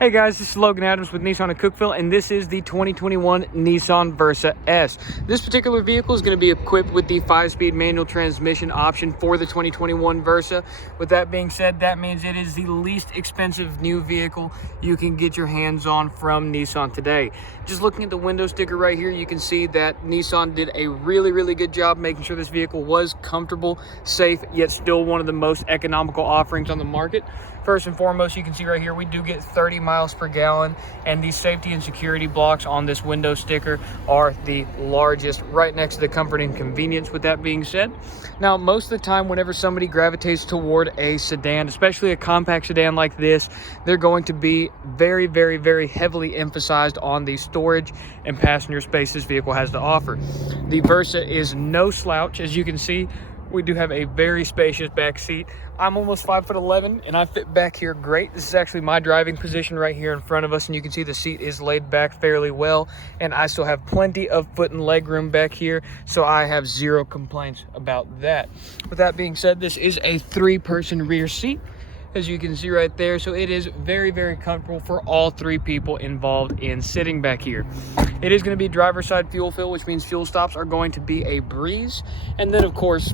Hey guys, this is Logan Adams with Nissan of Cookeville, and this is the 2021 Nissan Versa S. This particular vehicle is going to be equipped with the 5-speed manual transmission option for the 2021 Versa. With that being said, that means it is the least expensive new vehicle you can get your hands on from Nissan today. Just looking at the window sticker right here, you can see that Nissan did a really good job making sure this vehicle was comfortable, safe, yet still one of the most economical offerings on the market. First and foremost, you can see right here, we do get 30 miles per gallon, and the safety and security blocks on this window sticker are the largest, right next to the comfort and convenience. With that being said, now most of the time whenever somebody gravitates toward a sedan, especially a compact sedan like this, they're going to be very heavily emphasized on the storage and passenger space this vehicle has to offer. The Versa is no slouch. As you can see, we do have a very spacious back seat. I'm almost 5'11", and I fit back here great. This is actually my driving position right here in front of us, and you can see the seat is laid back fairly well, and I still have plenty of foot and leg room back here, so I have zero complaints about that. With that being said, this is a 3-person rear seat, as you can see right there, so it is very comfortable for all 3 people involved in sitting back here. It is going to be driver's side fuel fill, which means fuel stops are going to be a breeze. And then of course,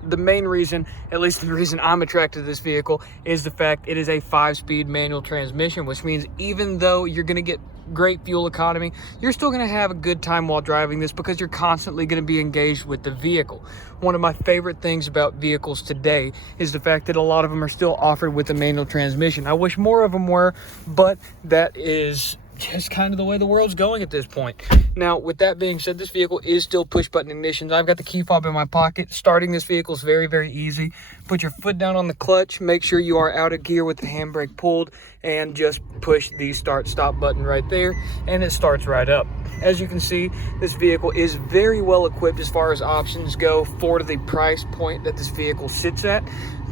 the main reason, at least the reason I'm attracted to this vehicle, is the fact it is a 5-speed manual transmission, which means even though you're going to get great fuel economy, you're still going to have a good time while driving this because you're constantly going to be engaged with the vehicle. One of my favorite things about vehicles today is the fact that a lot of them are still offered with a manual transmission. I wish more of them were, but that is just kind of the way the world's going at this point. Now, with that being said, this vehicle is still push-button ignitions. I've got the key fob in my pocket. Starting this vehicle is very easy. Put your foot down on the clutch, make sure you are out of gear with the handbrake pulled, and just push the start-stop button right there, and it starts right up. As you can see, this vehicle is very well equipped as far as options go for the price point that this vehicle sits at.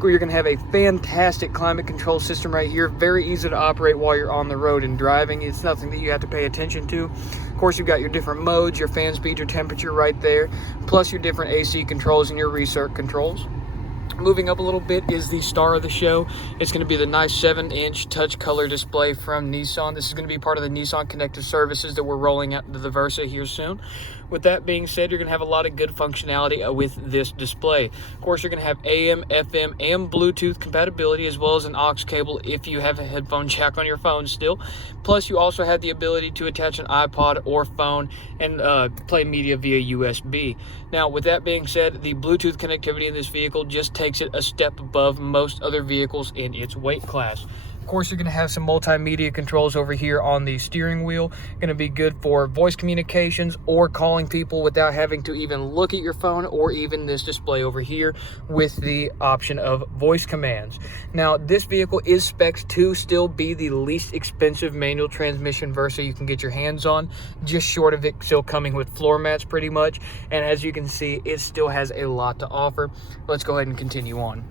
You're going to have a fantastic climate control system right here, very easy to operate while you're on the road and driving. It's nothing that you have to pay attention to. Of course, you've got your different modes, your fan speed, your temperature right there, plus your different AC controls and your recirc controls. Moving up a little bit is the star of the show. It's going to be the nice 7-inch touch color display from Nissan. This is going to be part of the Nissan Connected Services that we're rolling out into the Versa here soon. With that being said, you're going to have a lot of good functionality with this display. Of course, you're going to have AM, FM, and Bluetooth compatibility, as well as an aux cable if you have a headphone jack on your phone still. Plus, you also have the ability to attach an iPod or phone and play media via USB. Now, with that being said, the Bluetooth connectivity in this vehicle just takes it a step above most other vehicles in its weight class. Of course, you're going to have some multimedia controls over here on the steering wheel. Going to be good for voice communications or calling people without having to even look at your phone, or even this display over here with the option of voice commands. Now, this vehicle is spec'd to still be the least expensive manual transmission Versa you can get your hands on, just short of it still coming with floor mats pretty much. And as you can see, it still has a lot to offer. Let's go ahead and continue on.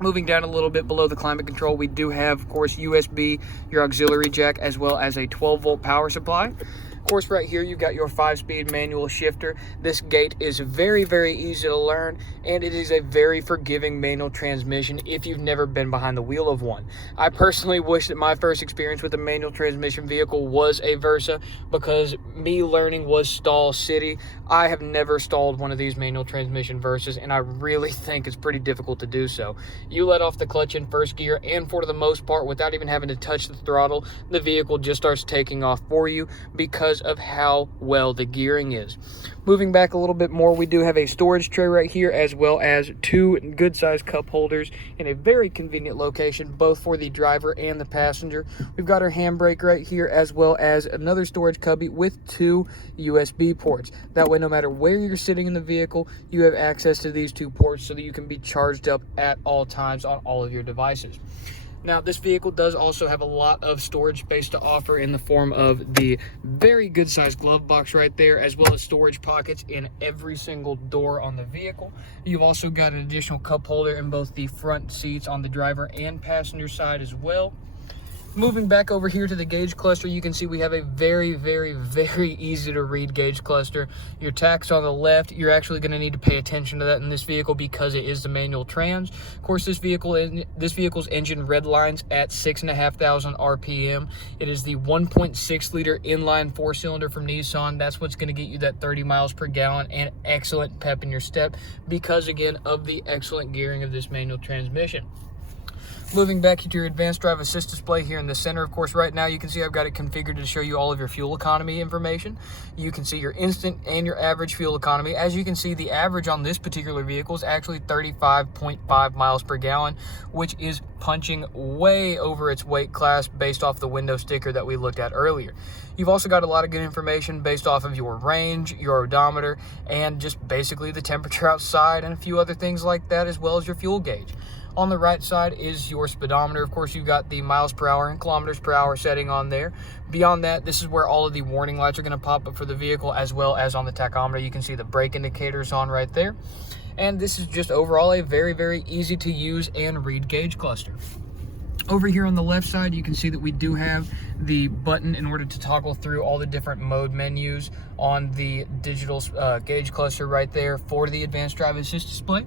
Moving down a little bit below the climate control, we do have, of course, USB, your auxiliary jack, as well as a 12-volt power supply. Of course, right here, you've got your 5-speed manual shifter. This gate is very easy to learn, and it is a very forgiving manual transmission if you've never been behind the wheel of one. I personally wish that my first experience with a manual transmission vehicle was a Versa, because me learning was stall city. I have never stalled one of these manual transmission Versas, and I really think it's pretty difficult to do so. You let off the clutch in first gear, and for the most part, without even having to touch the throttle, the vehicle just starts taking off for you because of how well the gearing is. Moving back a little bit more, we do have a storage tray right here, as well as 2 good-sized cup holders in a very convenient location, both for the driver and the passenger. We've got our handbrake right here, as well as another storage cubby with 2 USB ports. That way, no matter where you're sitting in the vehicle, you have access to these 2 ports so that you can be charged up at all times on all of your devices. Now, this vehicle does also have a lot of storage space to offer in the form of the very good sized glove box right there, as well as storage pockets in every single door on the vehicle. You've also got an additional cup holder in both the front seats on the driver and passenger side as well. Moving back over here to the gauge cluster, you can see we have a very, very, very easy to read gauge cluster. Your tach's on the left. You're actually going to need to pay attention to that in this vehicle because it is the manual trans. Of course, this vehicle's engine redlines at 6,500 RPM. It is the 1.6 liter inline 4-cylinder from Nissan. That's what's going to get you that 30 miles per gallon and excellent pep in your step because, again, of the excellent gearing of this manual transmission. Moving back to your advanced drive assist display here in the center, of course, right now you can see I've got it configured to show you all of your fuel economy information. You can see your instant and your average fuel economy. As you can see, the average on this particular vehicle is actually 35.5 miles per gallon, which is punching way over its weight class based off the window sticker that we looked at earlier. You've also got a lot of good information based off of your range, your odometer, and just basically the temperature outside and a few other things like that, as well as your fuel gauge. On the right side is your speedometer. Of course, you've got the miles per hour and kilometers per hour setting on there. Beyond that, this is where all of the warning lights are going to pop up for the vehicle, as well as on the tachometer. You can see the brake indicators on right there. And this is just overall a very, very easy to use and read gauge cluster. Over here on the left side, you can see that we do have the button in order to toggle through all the different mode menus on the digital gauge cluster right there for the advanced drive assist display.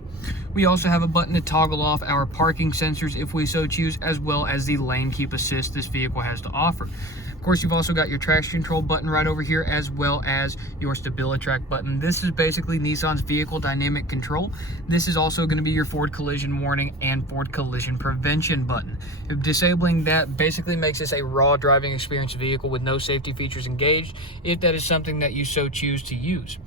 We also have a button to toggle off our parking sensors if we so choose, as well as the lane keep assist this vehicle has to offer. Of course, you've also got your traction control button right over here, as well as your StabiliTrak button. This is basically Nissan's vehicle dynamic control. This is also going to be your forward collision warning and forward collision prevention button. Disabling that basically makes this a raw driving experience vehicle with no safety features engaged, if that is something that you so choose to use.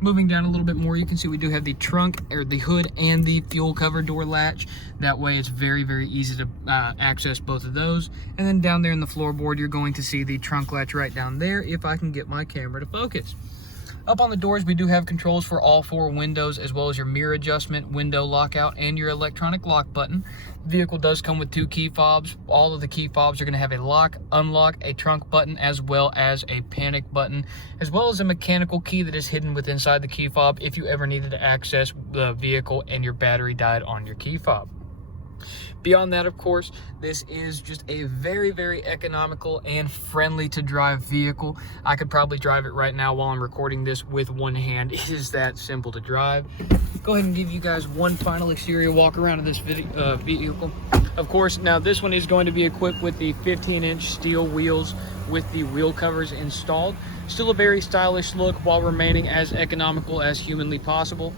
Moving down a little bit more, you can see we do have the trunk, or the hood, and the fuel cover door latch. That way it's very, very easy to access both of those. And then down there in the floorboard, you're going to see the trunk latch right down there, if I can get my camera to focus. Up on the doors, we do have controls for all 4 windows, as well as your mirror adjustment, window lockout, and your electronic lock button. The vehicle does come with 2 key fobs. All of the key fobs are going to have a lock, unlock, a trunk button, as well as a panic button, as well as a mechanical key that is hidden within inside the key fob if you ever needed to access the vehicle and your battery died on your key fob. Beyond that, of course, this is just a very, very economical and friendly to drive vehicle. I could probably drive it right now while I'm recording this with one hand. It is that simple to drive. Go ahead and give you guys one final exterior walk around of this vehicle. Of course, now this one is going to be equipped with the 15-inch steel wheels with the wheel covers installed. Still a very stylish look while remaining as economical as humanly possible.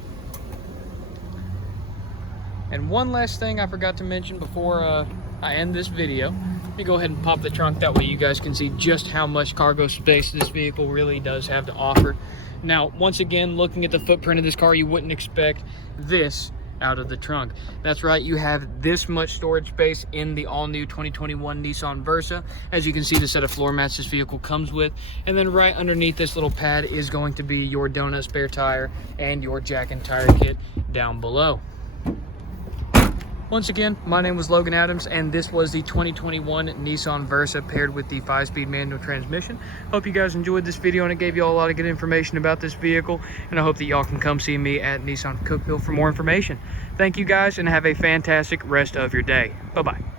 And one last thing I forgot to mention before I end this video. Let me go ahead and pop the trunk, that way you guys can see just how much cargo space this vehicle really does have to offer. Now, once again, looking at the footprint of this car, you wouldn't expect this out of the trunk. That's right, you have this much storage space in the all-new 2021 Nissan Versa. As you can see, the set of floor mats this vehicle comes with. And then right underneath this little pad is going to be your donut spare tire and your jack and tire kit down below. Once again, my name was Logan Adams, and this was the 2021 Nissan Versa paired with the 5-speed manual transmission. Hope you guys enjoyed this video, and it gave you all a lot of good information about this vehicle, and I hope that y'all can come see me at Nissan Cookeville for more information. Thank you guys, and have a fantastic rest of your day. Bye-bye.